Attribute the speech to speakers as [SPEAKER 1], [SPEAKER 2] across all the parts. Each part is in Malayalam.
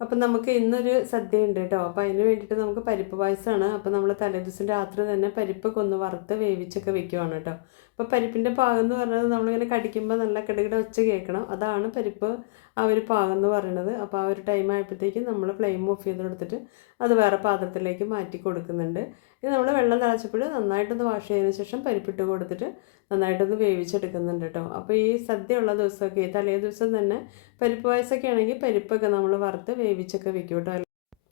[SPEAKER 1] അപ്പം നമുക്ക് ഇന്നൊരു സദ്യ ഉണ്ട് കേട്ടോ. അപ്പോൾ അതിന് വേണ്ടിയിട്ട് നമുക്ക് പരിപ്പ് പായസമാണ്. അപ്പോൾ നമ്മൾ തലേദിവസം രാത്രി തന്നെ പരിപ്പ് കൊന്ന് വറുത്ത് വേവിച്ചൊക്കെ വെക്കുവാണ് കേട്ടോ. അപ്പോൾ പരിപ്പിന്റെ പാകം എന്ന് പറയുന്നത് നമ്മളിങ്ങനെ കടിക്കുമ്പോൾ നല്ല കിടകിട ഒച്ച കേൾക്കണം. അതാണ് പരിപ്പ് ആ ഒരു പാകം എന്ന് പറയുന്നത് അപ്പോൾ ആ ഒരു ടൈം ആയപ്പോഴത്തേക്കും നമ്മൾ ഫ്ലെയിം ഓഫ് ചെയ്ത് കൊടുത്തിട്ട് അത് വേറെ പാത്രത്തിലേക്ക് മാറ്റി കൊടുക്കുന്നുണ്ട്. ഇനി നമ്മൾ വെള്ളം തിളച്ചപ്പോൾ നന്നായിട്ടൊന്ന് വാഷ് ചെയ്തതിന് ശേഷം പരിപ്പിട്ട് കൊടുത്തിട്ട് നന്നായിട്ടൊന്ന് വേവിച്ചെടുക്കുന്നുണ്ട് കേട്ടോ അപ്പോൾ ഈ സദ്യ ഉള്ള ദിവസമൊക്കെ തലേ ദിവസം തന്നെ പരിപ്പ് പായസമൊക്കെ ആണെങ്കിൽ പരിപ്പൊക്കെ നമ്മൾ വറുത്ത് വേവിച്ചൊക്കെ വെക്കും കേട്ടോ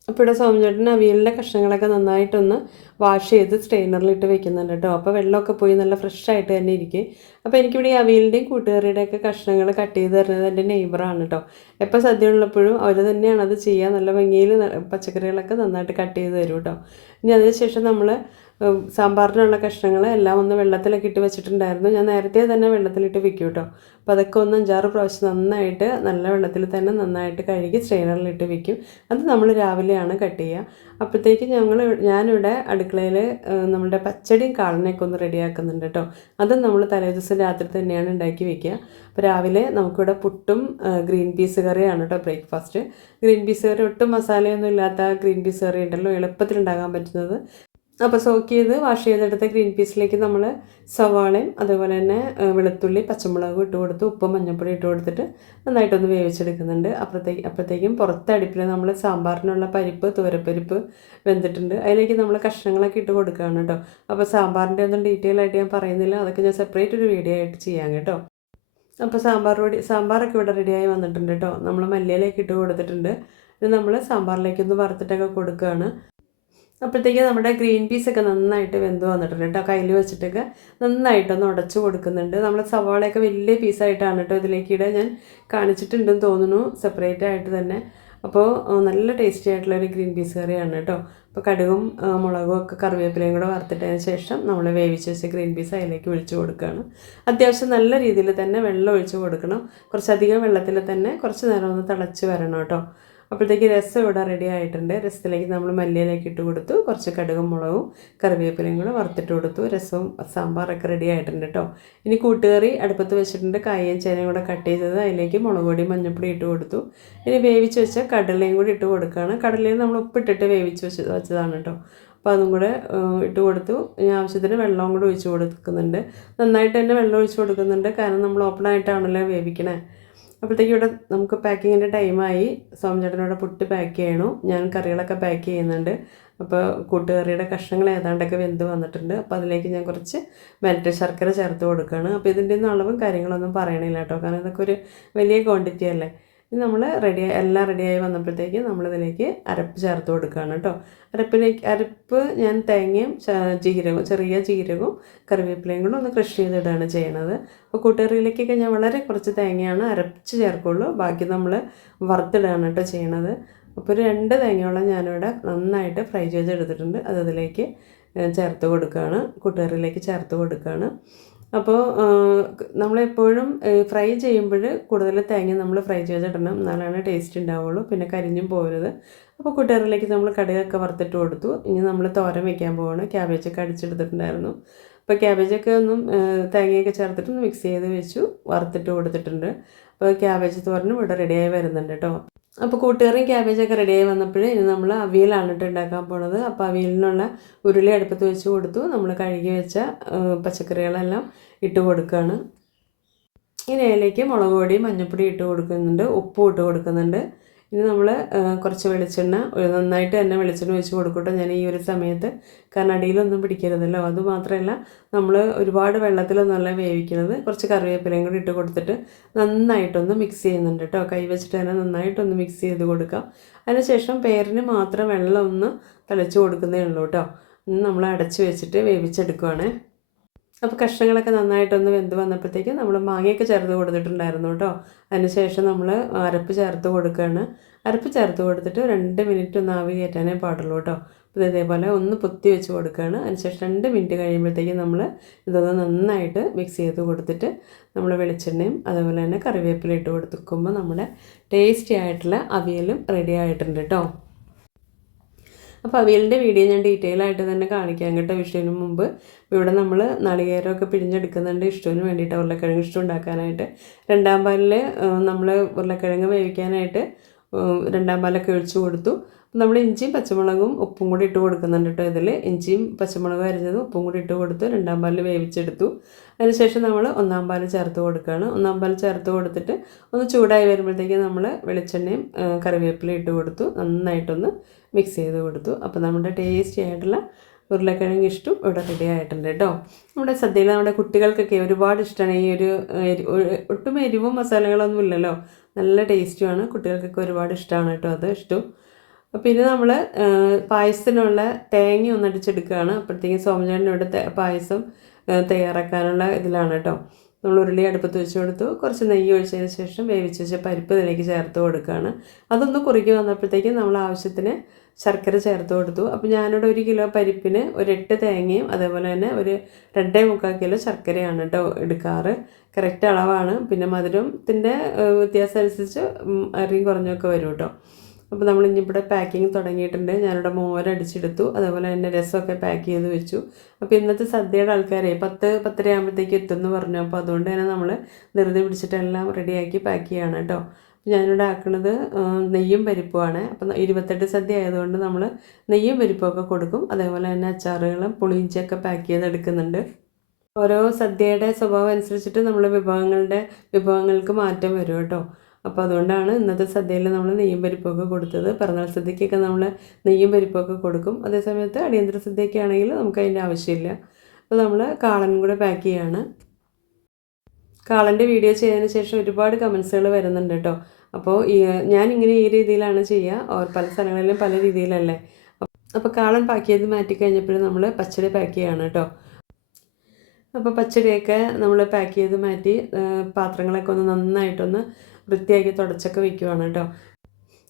[SPEAKER 1] അപ്പോൾ ഇവിടെ സോമചേട്ടൻ അവിയലിന്റെ കഷ്ണങ്ങളൊക്കെ നന്നായിട്ടൊന്ന് വാഷ് ചെയ്ത് സ്ട്രെയിനറിലിട്ട് വെക്കുന്നുണ്ട് കേട്ടോ. അപ്പോൾ വെള്ളമൊക്കെ പോയി നല്ല ഫ്രഷ് ആയിട്ട് തന്നെ ഇരിക്കും. അപ്പോൾ എനിക്കിവിടെ ഈ അവിയലിന്റെയും കൂട്ടുകാരിയുടെയൊക്കെ കഷ്ണങ്ങൾ കട്ട് ചെയ്ത് തരുന്നത് എന്റെ നെയ്ബറാണ് കേട്ടോ. എപ്പോൾ സദ്യ ഉള്ളപ്പോഴും അവർ തന്നെയാണ് അത് ചെയ്യുക നല്ല ഭംഗിയിൽ പച്ചക്കറികളൊക്കെ നന്നായിട്ട് കട്ട് ചെയ്ത് തരും കേട്ടോ. ഇനി അതിന് ശേഷം നമ്മൾ സാമ്പാറിനുള്ള കഷ്ണങ്ങൾ എല്ലാം ഒന്ന് വെള്ളത്തിലൊക്കെ ഇട്ട് വെച്ചിട്ടുണ്ടായിരുന്നു. ഞാൻ നേരത്തെ തന്നെ വെള്ളത്തിലിട്ട് വെക്കും കേട്ടോ അപ്പോൾ അതൊക്കെ ഒന്ന് അഞ്ചാറ് പ്രാവശ്യം നന്നായിട്ട് നല്ല വെള്ളത്തിൽ തന്നെ നന്നായിട്ട് കഴുകി സ്ട്രെയിനറിലിട്ട് വെക്കും. അത് നമ്മൾ രാവിലെയാണ് കട്ട് ചെയ്യുക. അപ്പോഴത്തേക്ക് ഞങ്ങൾ ഞാനിവിടെ അടുക്കളയിൽ നമ്മുടെ പച്ചടിയും കാളനൊക്കെ ഒന്ന് റെഡിയാക്കുന്നുണ്ട് കേട്ടോ. അതും നമ്മൾ തലേദിവസം രാത്രി തന്നെയാണ് ഉണ്ടാക്കി വെക്കുക. അപ്പോൾ രാവിലെ നമുക്കിവിടെ പുട്ടും ഗ്രീൻ പീസ് കറിയാണ് കേട്ടോ ബ്രേക്ക്ഫാസ്റ്റ്. ഗ്രീൻ പീസ് കറി ഒട്ടും മസാലയൊന്നും ഇല്ലാത്ത ഗ്രീൻ പീസ് കറി ഉണ്ടല്ലോ. എളുപ്പത്തിൽ ഉണ്ടാക്കാൻ പറ്റുന്നത്. അപ്പോൾ സോക്ക് ചെയ്ത് വാഷ് ചെയ്തെടുത്ത ഗ്രീൻ പീസിലേക്ക് നമ്മൾ സവാളയും അതുപോലെ തന്നെ വെളുത്തുള്ളി പച്ചമുളകും ഇട്ട് കൊടുത്ത് ഉപ്പും മഞ്ഞൾപ്പൊടി ഇട്ട് കൊടുത്തിട്ട് നന്നായിട്ടൊന്ന് വേവിച്ചെടുക്കുന്നുണ്ട്. അപ്പോഴത്തേക്ക് അപ്പോഴത്തേക്കും പുറത്തെ അടുപ്പിൽ നമ്മൾ സാമ്പാറിനുള്ള പരിപ്പ് തുവരപ്പരിപ്പ് വെന്തിട്ടുണ്ട്. അതിലേക്ക് നമ്മൾ കഷ്ണങ്ങളൊക്കെ ഇട്ട് കൊടുക്കുകയാണ് കേട്ടോ അപ്പോൾ സാമ്പാറിന്റെ ഒന്നും ഡീറ്റെയിൽ ആയിട്ട് ഞാൻ പറയുന്നില്ല. അതൊക്കെ ഞാൻ സെപ്പറേറ്റ് ഒരു വീഡിയോ ആയിട്ട് ചെയ്യാം കേട്ടോ. അപ്പോൾ സാമ്പാർ പൊടി സാമ്പാറൊക്കെ ഇവിടെ റെഡിയായി വന്നിട്ടുണ്ട് കേട്ടോ നമ്മൾ മല്ലിയിലേക്ക് ഇട്ട് കൊടുത്തിട്ടുണ്ട്. ഇത് നമ്മൾ സാമ്പാറിലേക്കൊന്ന് വറുത്തിട്ടൊക്കെ കൊടുക്കുകയാണ്. അപ്പോഴത്തേക്ക് നമ്മുടെ ഗ്രീൻ പീസൊക്കെ നന്നായിട്ട് വെന്ത് വന്നിട്ടുണ്ട് കേട്ടോ. കയ്യിൽ വെച്ചിട്ടൊക്കെ നന്നായിട്ടൊന്ന് ഉടച്ച് കൊടുക്കുന്നുണ്ട്. നമ്മൾ സവാളയൊക്കെ വലിയ പീസായിട്ടാണ് കേട്ടോ ഇതിലേക്ക് ഇടാൻ ഞാൻ കാണിച്ചിട്ടുണ്ടെന്ന് തോന്നുന്നു. സെപ്പറേറ്റ് ആയിട്ട് തന്നെ. അപ്പോൾ നല്ല ടേസ്റ്റി ആയിട്ടുള്ള ഒരു ഗ്രീൻ പീസ് കറിയാണ് കേട്ടോ. അപ്പോൾ കടുകും മുളകും ഒക്കെ കറിവേപ്പിലയും കൂടെ വറുത്തിട്ടതിന് ശേഷം നമ്മൾ വേവിച്ച് വെച്ച ഗ്രീൻ പീസ് അതിലേക്ക് ഒഴിച്ച് കൊടുക്കുകയാണ്. അത്യാവശ്യം നല്ല രീതിയിൽ തന്നെ വെള്ളം ഒഴിച്ച് കൊടുക്കണം. കുറച്ചധികം വെള്ളത്തിൽ തന്നെ കുറച്ച് നേരം ഒന്ന് തിളച്ച് വരണം കേട്ടോ. അപ്പോഴത്തേക്ക് രസം ഇവിടെ റെഡി ആയിട്ടുണ്ട്. രസത്തിലേക്ക് നമ്മൾ മല്ലിയിലേക്ക് ഇട്ട് കൊടുത്തു. കുറച്ച് കടുകും മുളകും കറിവേപ്പിലയും കൂടെ വറുത്തിട്ട് കൊടുത്തു. രസവും സാമ്പാറൊക്കെ റെഡി ആയിട്ടുണ്ട് കേട്ടോ ഇനി കൂട്ടുകറി അടുപ്പത്ത് വെച്ചിട്ടുണ്ട് കായയും ചേനയും കൂടെ കട്ട് ചെയ്തത്. അതിലേക്ക് മുളക് പൊടി മഞ്ഞൾപ്പൊടി ഇട്ട് കൊടുത്തു. ഇനി വേവിച്ച് വെച്ച കടലയും കൂടി ഇട്ട് കൊടുക്കുകയാണ്. കടലയും നമ്മൾ ഉപ്പിട്ടിട്ട് വേവിച്ച് വെച്ച് വെച്ചതാണ് കേട്ടോ അപ്പോൾ അതും കൂടെ ഇട്ട് കൊടുത്തു. ഇനി ആവശ്യത്തിന് വെള്ളവും കൂടെ ഒഴിച്ച് കൊടുക്കുന്നുണ്ട്. നന്നായിട്ട് തന്നെ വെള്ളം ഒഴിച്ച് കൊടുക്കുന്നുണ്ട്. കാരണം നമ്മൾ ഓപ്പൺ ആയിട്ടാണല്ലോ വേവിക്കണേ. അപ്പോഴത്തേക്കും ഇവിടെ നമുക്ക് പാക്കിങ്ങിന്റെ ടൈമായി സോമചേട്ടനോടെ പുട്ട് പാക്ക് ചെയ്യണു. ഞാൻ കറികളൊക്കെ പാക്ക് ചെയ്യുന്നുണ്ട്. അപ്പോൾ കൂട്ടുകറിയുടെ കഷ്ണങ്ങൾ ഏതാണ്ടൊക്കെ വെന്ത് വന്നിട്ടുണ്ട്. അപ്പോൾ അതിലേക്ക് ഞാൻ കുറച്ച് മെൽറ്റ് ശർക്കര ചേർത്ത് കൊടുക്കുകയാണ്. അപ്പോൾ ഇതിന്റെ ഒന്നും അളവും കാര്യങ്ങളൊന്നും പറയണില്ല കേട്ടോ. കാരണം ഇതൊക്കെ ഒരു വലിയ ക്വാണ്ടിറ്റി അല്ലേ? ഇനി നമ്മൾ റെഡി എല്ലാം റെഡിയായി വന്നപ്പോഴത്തേക്ക് നമ്മളിതിലേക്ക് അരപ്പ് ചേർത്ത് കൊടുക്കുകയാണ് കേട്ടോ. അരപ്പിലേക്ക് അരപ്പ് ഞാൻ തേങ്ങയും ജീരകവും ചെറിയ ജീരകവും കറിവേപ്പിലയും കൂടെ ഒന്ന് ക്രഷ് ചെയ്തിടുകയാണ് ചെയ്യണത്. അപ്പോൾ കൂട്ടുകറിയിലേക്കൊക്കെ ഞാൻ വളരെ കുറച്ച് തേങ്ങയാണ് അരച്ച് ചേർക്കുള്ളൂ. ബാക്കി നമ്മൾ വറുത്തിടുകയാണ് കേട്ടോ ചെയ്യണത്. അപ്പോൾ ഒരു രണ്ട് തേങ്ങയോളം ഞാനിവിടെ നന്നായിട്ട് ഫ്രൈ ചെയ്തെടുത്തിട്ടുണ്ട്. അത് അതിലേക്ക് ചേർത്ത് കൊടുക്കുകയാണ്. കൂട്ടുകറിയിലേക്ക് ചേർത്ത് കൊടുക്കുകയാണ്. അപ്പോൾ നമ്മളെപ്പോഴും ഫ്രൈ ചെയ്യുമ്പോൾ കൂടുതൽ തേങ്ങ നമ്മൾ ഫ്രൈ ചെയ്തിടണം. എന്നാലാണ് ടേസ്റ്റ് ഉണ്ടാവുള്ളൂ പിന്നെ കരിഞ്ഞും പോകരുത് അപ്പോൾ കൂട്ടുകാരിലേക്ക് നമ്മൾ കടുകൊക്കെ വറുത്തിട്ട് കൊടുത്തു. ഇനി നമ്മൾ തോരൻ വെക്കാൻ പോവാണ്. ക്യാബേജൊക്കെ അടിച്ചെടുത്തിട്ടുണ്ടായിരുന്നു. അപ്പോൾ ക്യാബേജൊക്കെ ഒന്നും തേങ്ങയൊക്കെ ചേർത്തിട്ട് മിക്സ് ചെയ്ത് വെച്ചു. വറുത്തിട്ട് കൊടുത്തിട്ടുണ്ട്. അപ്പോൾ ക്യാബേജ് തോരനും ഇവിടെ റെഡിയായി വരുന്നുണ്ട് കേട്ടോ അപ്പോൾ കൂട്ടുകറിയും ക്യാബേജൊക്കെ റെഡിയായി വന്നപ്പോഴേ ഇനി നമ്മൾ അവിയലാണ് ഇട്ട് ഉണ്ടാക്കാൻ പോണത്. അപ്പോൾ അവിയലിനുള്ള ഉരുളി അടുപ്പത്ത് വെച്ച് കൊടുത്തു. നമ്മൾ കഴുകി വെച്ച പച്ചക്കറികളെല്ലാം ഇട്ട് കൊടുക്കുകയാണ് ഇനി അതിലേക്ക് മുളക് പൊടി മഞ്ഞൾപ്പൊടി ഇട്ട് കൊടുക്കുന്നുണ്ട്. ഉപ്പും ഇട്ട് കൊടുക്കുന്നുണ്ട്. ഇനി നമ്മൾ കുറച്ച് വെളിച്ചെണ്ണ നന്നായിട്ട് തന്നെ വെളിച്ചെണ്ണ ഒഴിച്ച് കൊടുക്കട്ടെ. ഞാൻ ഈ ഒരു സമയത്ത് കാരണം അടിയിലൊന്നും പിടിക്കരുതല്ലോ അതുമാത്രമല്ല നമ്മൾ ഒരുപാട് വെള്ളത്തിലൊന്നുമല്ല വേവിക്കുന്നത് കുറച്ച് കറിവേപ്പിലയും കൂടി ഇട്ട് കൊടുത്തിട്ട് നന്നായിട്ടൊന്ന് മിക്സ് ചെയ്യുന്നുണ്ട് കേട്ടോ. കൈ വെച്ചിട്ട് തന്നെ നന്നായിട്ടൊന്ന് മിക്സ് ചെയ്ത് കൊടുക്കാം. അതിനുശേഷം പേരിന് മാത്രം വെള്ളം ഒന്ന് തളിച്ച് കൊടുക്കുന്നേ ഉള്ളൂ കേട്ടോ. നമ്മൾ അടച്ച് വെച്ചിട്ട് വേവിച്ചെടുക്കുവാണേ. അപ്പോൾ കഷ്ണങ്ങളൊക്കെ നന്നായിട്ടൊന്ന് വെന്ത് വന്നപ്പോഴത്തേക്കും നമ്മൾ മാങ്ങയൊക്കെ ചേർത്ത് കൊടുത്തിട്ടുണ്ടായിരുന്നു കേട്ടോ. അതിനുശേഷം നമ്മൾ അരപ്പ് ചേർത്ത് കൊടുക്കുകയാണ് അരപ്പ് ചേർത്ത് കൊടുത്തിട്ട് രണ്ട് മിനിറ്റ് ഒന്ന് ആവി കയറ്റാനേ പാടുള്ളൂ കേട്ടോ. അപ്പോൾ ഇതേപോലെ ഒന്ന് പൊത്തി വെച്ച് കൊടുക്കുകയാണ് അതിനുശേഷം രണ്ട് മിനിറ്റ് കഴിയുമ്പോഴത്തേക്കും നമ്മൾ ഇതൊന്ന് നന്നായിട്ട് മിക്സ് ചെയ്ത് കൊടുത്തിട്ട് നമ്മൾ വെളിച്ചെണ്ണയും അതുപോലെ തന്നെ കറിവേപ്പില ഇട്ട് കൊടുത്തുക്കുമ്പോൾ നമ്മുടെ ടേസ്റ്റി ആയിട്ടുള്ള അവിയലും റെഡി ആയിട്ടുണ്ട് കേട്ടോ. അപ്പോൾ അവിയലിന്റെ വീഡിയോ ഞാൻ ഡീറ്റെയിൽ ആയിട്ട് തന്നെ കാണിക്കാം കേട്ടോ വിഷുവിന് മുമ്പ്. ഇവിടെ നമ്മൾ നാളികേരമൊക്കെ പിഴിഞ്ഞെടുക്കുന്നുണ്ട് ഇഷ്ടവിന് വേണ്ടിയിട്ട് ഉരുളക്കിഴങ്ങ് ഇഷ്ടം ഉണ്ടാക്കാനായിട്ട്. രണ്ടാം പാലിൽ നമ്മൾ ഉരുളക്കിഴങ്ങ് വേവിക്കാനായിട്ട് രണ്ടാം പാലൊക്കെ ഒഴിച്ച് കൊടുത്തു. നമ്മൾ ഇഞ്ചിയും പച്ചമുളകും ഉപ്പും കൂടി ഇട്ട് കൊടുക്കുന്നുണ്ട് കേട്ടോ ഇതിൽ ഇഞ്ചിയും പച്ചമുളകും അരിഞ്ഞതും ഉപ്പും കൂടി ഇട്ട് കൊടുത്തു രണ്ടാം പാലിൽ വേവിച്ചെടുത്തു. അതിനുശേഷം നമ്മൾ ഒന്നാം പാൽ ചേർത്ത് കൊടുക്കുകയാണ് ഒന്നാം പാൽ ചേർത്ത് കൊടുത്തിട്ട് ഒന്ന് ചൂടായി വരുമ്പോഴത്തേക്ക് നമ്മൾ വെളിച്ചെണ്ണയും കറിവേപ്പിലയും ഇട്ട് കൊടുത്തു. നന്നായിട്ടൊന്ന് മിക്സ് ചെയ്ത് കൊടുത്തു. അപ്പോൾ നമ്മുടെ ടേസ്റ്റി ആയിട്ടുള്ള ഉരുളക്കിഴങ്ങ് ഇഷ്ടം ഇവിടെ റെഡി ആയിട്ടുണ്ട് കേട്ടോ. നമ്മുടെ സദ്യയിൽ നമ്മുടെ കുട്ടികൾക്കൊക്കെ ഒരുപാട് ഇഷ്ടമാണ്. ഈ ഒരു ഒട്ടും എരിവും മസാലകളൊന്നും ഇല്ലല്ലോ. നല്ല ടേസ്റ്റുമാണ് കുട്ടികൾക്കൊക്കെ ഒരുപാട് ഇഷ്ടമാണ് കേട്ടോ അത് ഇഷ്ടം. പിന്നെ നമ്മൾ പായസത്തിനുള്ള തേങ്ങ ഒന്ന് അടിച്ചെടുക്കുകയാണ്. അപ്പോഴത്തേക്കും സോമചാണ്ടിനോട് പായസം തയ്യാറാക്കാനുള്ള ഇതിലാണ് കേട്ടോ. നമ്മൾ ഉരുളി അടുപ്പത്ത് വെച്ച് കൊടുത്തു. കുറച്ച് നെയ്യ് ഒഴിച്ചതിന് ശേഷം വേവിച്ച് വെച്ച പരിപ്പ് ഇതിലേക്ക് ചേർത്ത് കൊടുക്കുകയാണ്. അതൊന്ന് കുറുക്കി വന്നപ്പോഴത്തേക്കും നമ്മൾ ആവശ്യത്തിന് ശർക്കര ചേർത്ത് കൊടുത്തു. അപ്പോൾ ഞാനിവിടെ ഒരു കിലോ പരിപ്പിന് ഒരു എട്ട് തേങ്ങയും അതേപോലെ തന്നെ ഒരു രണ്ടേ മുക്കാൽ കിലോ ശർക്കരയാണ് കേട്ടോ എടുക്കാറ്. കറക്റ്റ് അളവാണ്. പിന്നെ മധുരത്തിന്റെ വ്യത്യാസം അനുസരിച്ച് അറിയും കുറഞ്ഞൊക്കെ വരും കേട്ടോ. അപ്പോൾ നമ്മൾ ഇനി ഇവിടെ പാക്കിങ് തുടങ്ങിയിട്ടുണ്ട്. ഞാനിവിടെ മോരടിച്ചെടുത്തു. അതേപോലെ തന്നെ രസമൊക്കെ പാക്ക് ചെയ്ത് വെച്ചു. അപ്പോൾ ഇന്നത്തെ സദ്യയുടെ ആൾക്കാരെ പത്ത് പത്തര ആകുമ്പോഴത്തേക്ക് എത്തുമെന്ന് പറഞ്ഞു. അപ്പോൾ അതുകൊണ്ട് തന്നെ നമ്മൾ ധൃതി പിടിച്ചിട്ടെല്ലാം റെഡിയാക്കി പാക്ക് ചെയ്യാണ് കേട്ടോ. ഞാനിവിടെ ആക്കുന്നത് നെയ്യും പരിപ്പുമാണ്. അപ്പം ഇരുപത്തെട്ട് സദ്യ ആയതുകൊണ്ട് നമ്മൾ നെയ്യും പരിപ്പുമൊക്കെ കൊടുക്കും. അതേപോലെ തന്നെ അച്ചാറുകളും പുളിയിഞ്ചിയൊക്കെ പാക്ക് ചെയ്ത് എടുക്കുന്നുണ്ട് ഓരോ സദ്യയുടെ സ്വഭാവം അനുസരിച്ചിട്ട് നമ്മൾ വിഭവങ്ങളുടെ വിഭവങ്ങൾക്ക് മാറ്റം വരും കേട്ടോ. അപ്പോൾ അതുകൊണ്ടാണ് ഇന്നത്തെ സദ്യയിൽ നമ്മൾ നെയ്യും പരിപ്പൊക്കെ കൊടുത്തത്. പിറന്നാൾ സദ്യക്കൊക്കെ നമ്മൾ നെയ്യും പരിപ്പൊക്കെ കൊടുക്കും. അതേസമയത്ത് അടിയന്തര സദ്യയൊക്കെ ആണെങ്കിൽ നമുക്ക് അതിന്റെ ആവശ്യമില്ല. അപ്പോൾ നമ്മൾ കാളനും കൂടെ പാക്ക് ചെയ്യാണ്. കാളന്റെ വീഡിയോ ചെയ്തതിന് ശേഷം ഒരുപാട് കമൻസുകൾ വരുന്നുണ്ട് കേട്ടോ. അപ്പോൾ ഇങ്ങനെ ഈ രീതിയിലാണ് ചെയ്യുക. ഓർ പല സ്ഥലങ്ങളിലും പല രീതിയിലല്ലേ. അപ്പോൾ കാളൻ പാക്ക് ചെയ്ത് മാറ്റി കഴിഞ്ഞപ്പോൾ നമ്മൾ പച്ചടി പാക്ക് ചെയ്യാണ് കേട്ടോ. അപ്പോൾ പച്ചടിയൊക്കെ നമ്മൾ പാക്ക് ചെയ്ത് മാറ്റി പാത്രങ്ങളൊക്കെ ഒന്ന് നന്നായിട്ടൊന്ന് വൃത്തിയാക്കി തുടച്ചൊക്കെ വെക്കുവാണ് കേട്ടോ.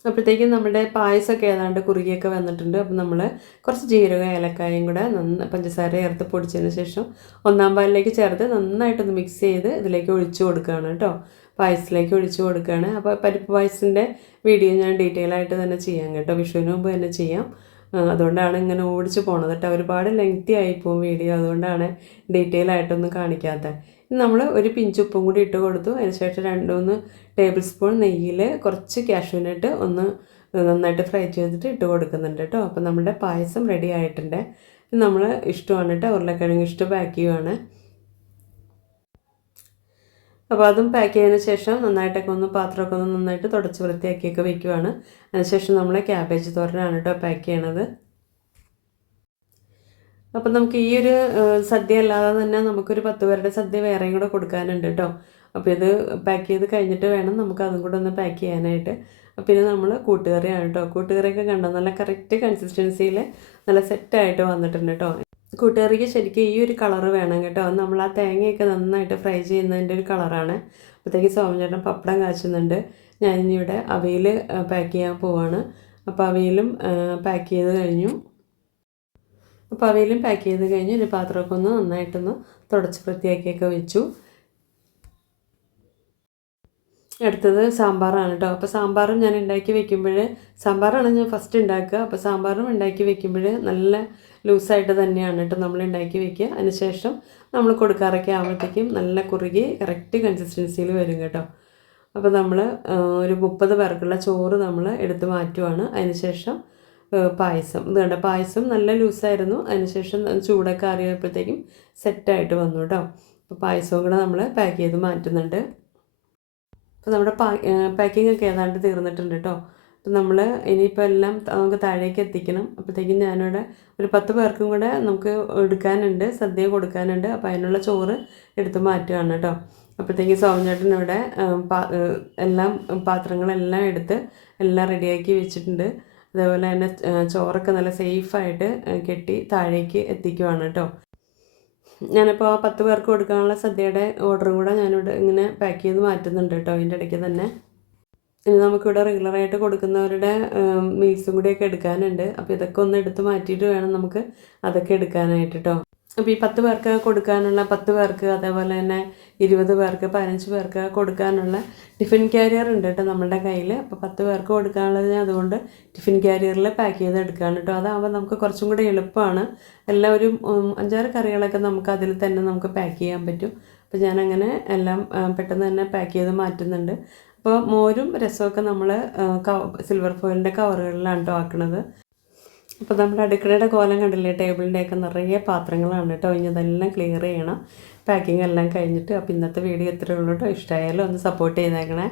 [SPEAKER 1] അപ്പോഴത്തേക്കും നമ്മുടെ പായസമൊക്കെ ഏതാണ്ട് കുറുകിയൊക്കെ വന്നിട്ടുണ്ട്. അപ്പോൾ നമ്മൾ കുറച്ച് ജീരക ഏലക്കായും കൂടെ നന്ന പഞ്ചസാര ചേർത്ത് പൊടിച്ചതിന് ശേഷം ഒന്നാം പാലിലേക്ക് ചേർത്ത് നന്നായിട്ടൊന്ന് മിക്സ് ചെയ്ത് ഇതിലേക്ക് ഒഴിച്ചു കൊടുക്കുകയാണ് കേട്ടോ. പായസത്തിലേക്ക് ഒഴിച്ചു കൊടുക്കുകയാണ്. അപ്പോൾ പരിപ്പ് പായസത്തിന്റെ വീഡിയോ ഞാൻ ഡീറ്റെയിൽ ആയിട്ട് തന്നെ ചെയ്യാം കേട്ടോ. വിഷുവിന് മുമ്പ് തന്നെ ചെയ്യാം. അതുകൊണ്ടാണ് ഇങ്ങനെ ഓടിച്ച് പോണത് കേട്ടോ. ഒരുപാട് ലെങ്തി ആയിപ്പോവും വീഡിയോ. അതുകൊണ്ടാണ് ഡീറ്റെയിൽ ആയിട്ടൊന്നും കാണിക്കാത്തത്. നമ്മൾ ഒരു പിഞ്ച് ഉപ്പും കൂടി ഇട്ട് കൊടുത്തു. അതിനുശേഷം രണ്ട് മൂന്ന് ടേബിൾ സ്പൂൺ നെയ്യിൽ കുറച്ച് കാഷ്യൂനട്ട് ഒന്ന് നന്നായിട്ട് ഫ്രൈ ചെയ്തിട്ട് ഇട്ട് കൊടുക്കുന്നുണ്ട് കേട്ടോ. അപ്പോൾ നമ്മുടെ പായസം റെഡി ആയിട്ടുണ്ട്. നമ്മൾ ഇഷ്ടമാണ് കേട്ടോ. ഉരുളക്കിഴങ്ങ് ഇഷ്ടം പാക്ക് ചെയ്യുവാണ്. അപ്പോൾ അതും പാക്ക് ചെയ്തതിന് ശേഷം നന്നായിട്ടൊക്കെ ഒന്ന് പാത്രമൊക്കെ ഒന്ന് നന്നായിട്ട് തുടച്ച് വൃത്തിയാക്കിയൊക്കെ വെക്കുവാണ്. അതിനുശേഷം നമ്മൾ ക്യാബേജ് തോരനാണ് കേട്ടോ പാക്ക് ചെയ്യണത്. അപ്പം നമുക്ക് ഈ ഒരു സദ്യ അല്ലാതെ തന്നെ നമുക്കൊരു പത്ത് പേരുടെ സദ്യ വേറെയും കൂടെ കൊടുക്കാനുണ്ട് കേട്ടോ. അപ്പോൾ ഇത് പാക്ക് ചെയ്ത് കഴിഞ്ഞിട്ട് വേണം നമുക്ക് അതും കൂടെ ഒന്ന് പാക്ക് ചെയ്യാനായിട്ട്. പിന്നെ നമ്മൾ കൂട്ടുകറിയാണ് കേട്ടോ. കൂട്ടുകറിയൊക്കെ കണ്ടോ? നല്ല കറക്റ്റ് കൺസിസ്റ്റൻസിയിൽ നല്ല സെറ്റായിട്ട് വന്നിട്ടുണ്ട് കേട്ടോ. കൂട്ടുകറിക്ക് ശരിക്കും ഈ ഒരു കളറ് വേണം കേട്ടോ. നമ്മൾ ആ തേങ്ങയൊക്കെ നന്നായിട്ട് ഫ്രൈ ചെയ്യുന്നതിന്റെ ഒരു കളറാണ് അപ്പോഴത്തേക്ക് സോമചേട്ടൻ പപ്പടം കാച്ചുന്നുണ്ട്. ഞാനിവിടെ അവയിൽ പാക്ക് ചെയ്യാൻ പോവാണ്. അപ്പോൾ അവയിലും പാക്ക് ചെയ്ത് കഴിഞ്ഞു. അപ്പോൾ അവയിലും പാക്ക് ചെയ്ത് കഴിഞ്ഞ് ഒരു പാത്രമൊക്കെ ഒന്ന് നന്നായിട്ടൊന്ന് തുടച്ച് വൃത്തിയാക്കിയൊക്കെ വെച്ചു. അടുത്തത് സാമ്പാറാണ് കേട്ടോ. അപ്പോൾ സാമ്പാറും ഞാൻ ഉണ്ടാക്കി വെക്കുമ്പോൾ സാമ്പാറാണ് ഞാൻ ഫസ്റ്റ് ഉണ്ടാക്കുക. അപ്പോൾ സാമ്പാറും ഉണ്ടാക്കി വെക്കുമ്പോൾ നല്ല ലൂസായിട്ട് തന്നെയാണ് കേട്ടോ നമ്മൾ ഉണ്ടാക്കി വെക്കുക. അതിനുശേഷം നമ്മൾ കൊടുക്കാറൊക്കെ ആകുമ്പോഴത്തേക്കും നല്ല കുറുകി കറക്റ്റ് കൺസിസ്റ്റൻസിയിൽ വരും കേട്ടോ. അപ്പോൾ നമ്മൾ ഒരു മുപ്പത് പേർക്കുള്ള ചോറ് നമ്മൾ എടുത്ത് മാറ്റുവാണ്. അതിനുശേഷം പായസം. ഇത് പായസം നല്ല ലൂസായിരുന്നു. അതിനുശേഷം ചൂടൊക്കെ അറിയപ്പോഴത്തേക്കും സെറ്റായിട്ട് വന്നു കേട്ടോ. അപ്പോൾ പായസവും കൂടെ നമ്മൾ പാക്ക് ചെയ്ത് മാറ്റുന്നുണ്ട്. അപ്പോൾ നമ്മുടെ പാ പാക്കിംഗ് ഒക്കെ ഏതാണ്ട് തീർന്നിട്ടുണ്ട് കേട്ടോ. അപ്പോൾ നമ്മൾ ഇനിയിപ്പോൾ എല്ലാം നമുക്ക് താഴേക്ക് എത്തിക്കണം. അപ്പോഴത്തേക്കും ഞാനിവിടെ ഒരു പത്ത് പേർക്കും കൂടെ നമുക്ക് എടുക്കാനുണ്ട്. സദ്യ കൊടുക്കാനുണ്ട്. അപ്പോൾ അതിനുള്ള ചോറ് എടുത്ത് മാറ്റുകയാണ് കേട്ടോ. അപ്പോഴത്തേക്കും സോമചേട്ടൻ ഇവിടെ എല്ലാം പാത്രങ്ങളെല്ലാം എടുത്ത് എല്ലാം റെഡിയാക്കി വെച്ചിട്ടുണ്ട്. അതേപോലെ തന്നെ ചോറൊക്കെ നല്ല സേഫായിട്ട് കെട്ടി താഴേക്ക് എത്തിക്കുവാണ് കേട്ടോ. ഞാനിപ്പോൾ പത്ത് പേർക്ക് കൊടുക്കാനുള്ള സദ്യയുടെ ഓർഡറും കൂടെ ഞാനിവിടെ ഇങ്ങനെ പാക്ക് ചെയ്ത് മാറ്റുന്നുണ്ട് കേട്ടോ അതിന്റെ ഇടയ്ക്ക് തന്നെ. ഇനി നമുക്കിവിടെ റെഗുലറായിട്ട് കൊടുക്കുന്നവരുടെ മീൽസും കൂടിയൊക്കെ എടുക്കാനുണ്ട്. അപ്പോൾ ഇതൊക്കെ ഒന്ന് എടുത്ത് മാറ്റിയിട്ട് വേണം നമുക്ക് അതൊക്കെ എടുക്കാനായിട്ട് കേട്ടോ. അപ്പോൾ ഈ പത്ത് പേർക്ക് കൊടുക്കാനുള്ള പത്ത് പേർക്ക് അതേപോലെ തന്നെ ഇരുപത് പേർക്ക് പതിനഞ്ച് പേർക്ക് കൊടുക്കാനുള്ള ടിഫിൻ ക്യാരിയർ ഉണ്ട് കേട്ടോ നമ്മുടെ കയ്യിൽ അപ്പോൾ പത്ത് പേർക്ക് കൊടുക്കാനുള്ളത് അതുകൊണ്ട് ടിഫിൻ ക്യാരിയറിൽ പാക്ക് ചെയ്ത് എടുക്കുകയാണ് കേട്ടോ. അതാകുമ്പോൾ നമുക്ക് കുറച്ചും കൂടെ എളുപ്പമാണ്. എല്ലാവരും അഞ്ചാറ് കറികളൊക്കെ നമുക്ക് അതിൽ തന്നെ നമുക്ക് പാക്ക് ചെയ്യാൻ പറ്റും. അപ്പോൾ ഞാനങ്ങനെ എല്ലാം പെട്ടെന്ന് തന്നെ പാക്ക് ചെയ്ത് മാറ്റുന്നുണ്ട്. അപ്പോൾ മോരും രസമൊക്കെ നമ്മൾ സിൽവർ ഫോയിലിന്റെ കവറുകളിലാണ് കേട്ടോ ആക്കണത്. അപ്പോൾ നമ്മുടെ അടുക്കളയുടെ കോലം കണ്ടില്ലേ? ടേബിളിന്റെ ഒക്കെ നിറയെ പാത്രങ്ങളാണ് കേട്ടോ. ഇനി അതെല്ലാം ക്ലിയർ ചെയ്യണം. പാക്കിംഗ് എല്ലാം കഴിഞ്ഞിട്ട്. അപ്പോൾ ഇന്നത്തെ വീഡിയോ ഇത്രയേ ഉള്ളൂ കേട്ടോ. ഇഷ്ടമായാലും ഒന്ന് സപ്പോർട്ട് ചെയ്തേക്കണേ.